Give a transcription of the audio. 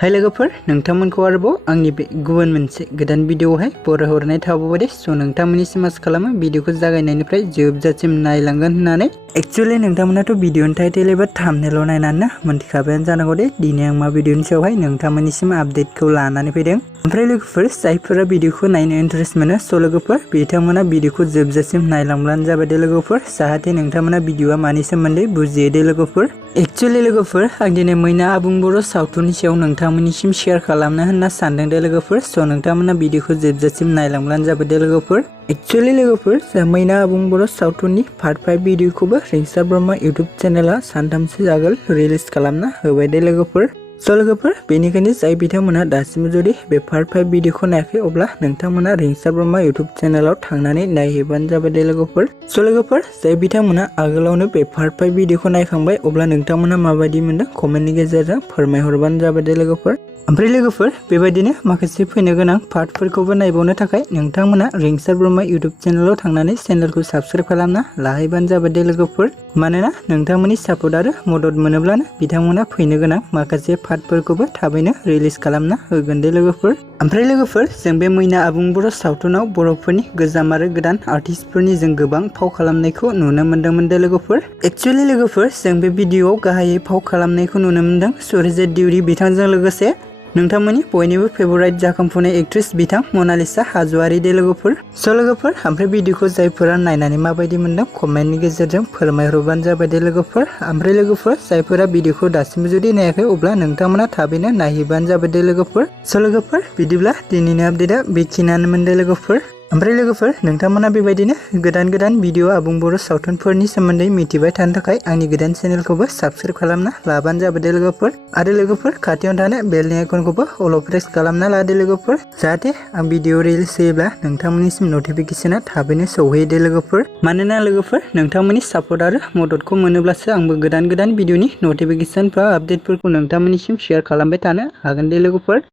हाय लोगोफोर नोंथांमोनखौ आरोबाव आंनि बे गुबुन मोनसे गोदान भिडिअआवहाय बरायहरनाय थाबावबाय दे। स' नोंथांमोननिसिम आसा खालामो भिडिअखौ जागायनायनिफ्राय जोबजासिम नायलांगोन होननानै। एक्चुअली नोंथांमोनाथ' भिडिअनि टाइटेल एबा थाम्बनेइल नायनानै मोनथिखाबायानो जानांगौ दे दिनै आं मा भिडिअनि सायावहाय नोंथांमोननिसिम आपडेटखौ लानानै फैदों। ओमफ्राय लोगोफोर जायफोरा भिडिअखौ नायनो इन्टारेस्ट मोनो स' लोगोफोर बिथांमोना भिडिअखौ जोबजासिम नायलांब्लानो जाबाय दे लोगोफोर, जाहाथे नोंथांमोना भिडिअआ मानि सोमोन्दै बुजियो दे लोगोफोर। एक्चुअली लोगोफोर आं दिनै मैना आबुं बर' सावथुननि सायाव नोंथांमोननिसिम शेयार खालामनो होनना सानदों दे लोगोफोर। स' नोंथांमोना भिडिअखौ जोबजासिम नायलांब्लानो जाबाय दे लोगोफोर। एक्चुअली लोगोफोर जा मैना आबुं बर' सावथुननि पार्ट 5 भिडिअखौबो रिंसार ब्रह्म इउटुब चेनेला सानथामसो आगोल रिलिज खालामना होबाय दे लोगोफोर। स' लोगोफोर बेनिखायनो जाय बिथांमोना दासिमबो जुदि बे पार्ट 5 भिडिअखौ नायाखै अब्ला नोंथांमोना रिंसार ब्रह्म इउटुब चेनेलाव थांनानै नायहैबानो जाबाय दे लोगोफोर। स' लोगोफोर जाय बिथांमोना आगोलावनो बे पार्ट 5 भिडिअखौ नायखांबाय अब्ला नोंथांमोना माबायदि मोनदों कमेन्टनि गेजेरजों फोरमायहरबानो जाबाय दे लोगोफोर। ओमफ्राय लोगोफोर बेबायदिनो माखासे फैनो गोनां पार्टफोरखौबो नायबावनो थाखाय नोंथांमोना रिंसार ब्रह्म इउटुब चेनेलाव थांनानै चेनेलखौ साबस्क्राइब खालामना लाहैबानो जाबाय दे लोगोफोर। मानोना नोंथांमोननि सापर्ट आरो मदद मोनोब्लानो बिथांमोना फैनो गोनां माखासे पार्टफोरखौबो थाबैनो रिलिज खालामना होगोन दे लोगोफोर। ओमफ्राय लोगोफोर जों बे मैना आबुं बर' सावथुनाव बर'फोरनि गोजाम आरो गोदान आर्टिस्टफोरनि जों गोबां फाव खालामनायखौ नुनो मोन्दोंमोन दे लोगोफोर। एक्चुअली लोगोफोर जों बे भिडिअआव गाहायै फाव खालामनायखौ नुनो मोन्दों सुरजित दिउरि बिथांजों लोगोसे नोंथांमोननि बयनिबो फेभराइट जाखांफुनाय एक्ट्रेस बिथां मनालिसा हाज'वारि दे लोगोफोर। स' लोगोफोर ओमफ्राय भिडिअखौ जायफोरा नायनानै माबायदि मोन्दों कमेन्टनि गेजेरजों फोरमायहरबानो जाबाय दे लोगोफोर। ओमफ्राय लोगोफोर जायफोरा भिडिअखौ दासिमबो जुदि नायाखै अब्ला नोंथांमोना थाबैनो नायहैबानो जाबाय दे लोगोफोर। स' लोगोफोर बिदिब्ला दिनैनि आपडेटआ बेखिनियानोमोन दे लोगोफोर। ओमफ्राय लोगोफोर नोंथांमोना बेबायदिनो गोदान भिडिअ आबुं बर' सावथुनफोरनि सोमोन्दै मिथिबाय थानो थाखाय आंनि गोदान चेनेलखौबो साबस्क्राइब खालामना लाबानो जाबाय दे लोगोफोर। आरो लोगोफोर खाथियाव थानाय बेलनि आइकनखौबो अल प्रेस खालामना लादो लोगोफोर, जाहाथे आं भिडिअ रिलिज होयोब्ला नोंथांमोननिसिम नटिफिकेसना थाबैनो सौहैयो दे लोगोफोर। मानोना लोगोफोर नोंथांमोननि सापर्ट आरो मददखौ मोनोब्लासो आंबो गोदान भिडिअनि नटिफिकेसन बा आपडेटफोरखौ नोंथांमोननिसिम शेयार खालामबाय थानो हागोन दे लोगोफोर।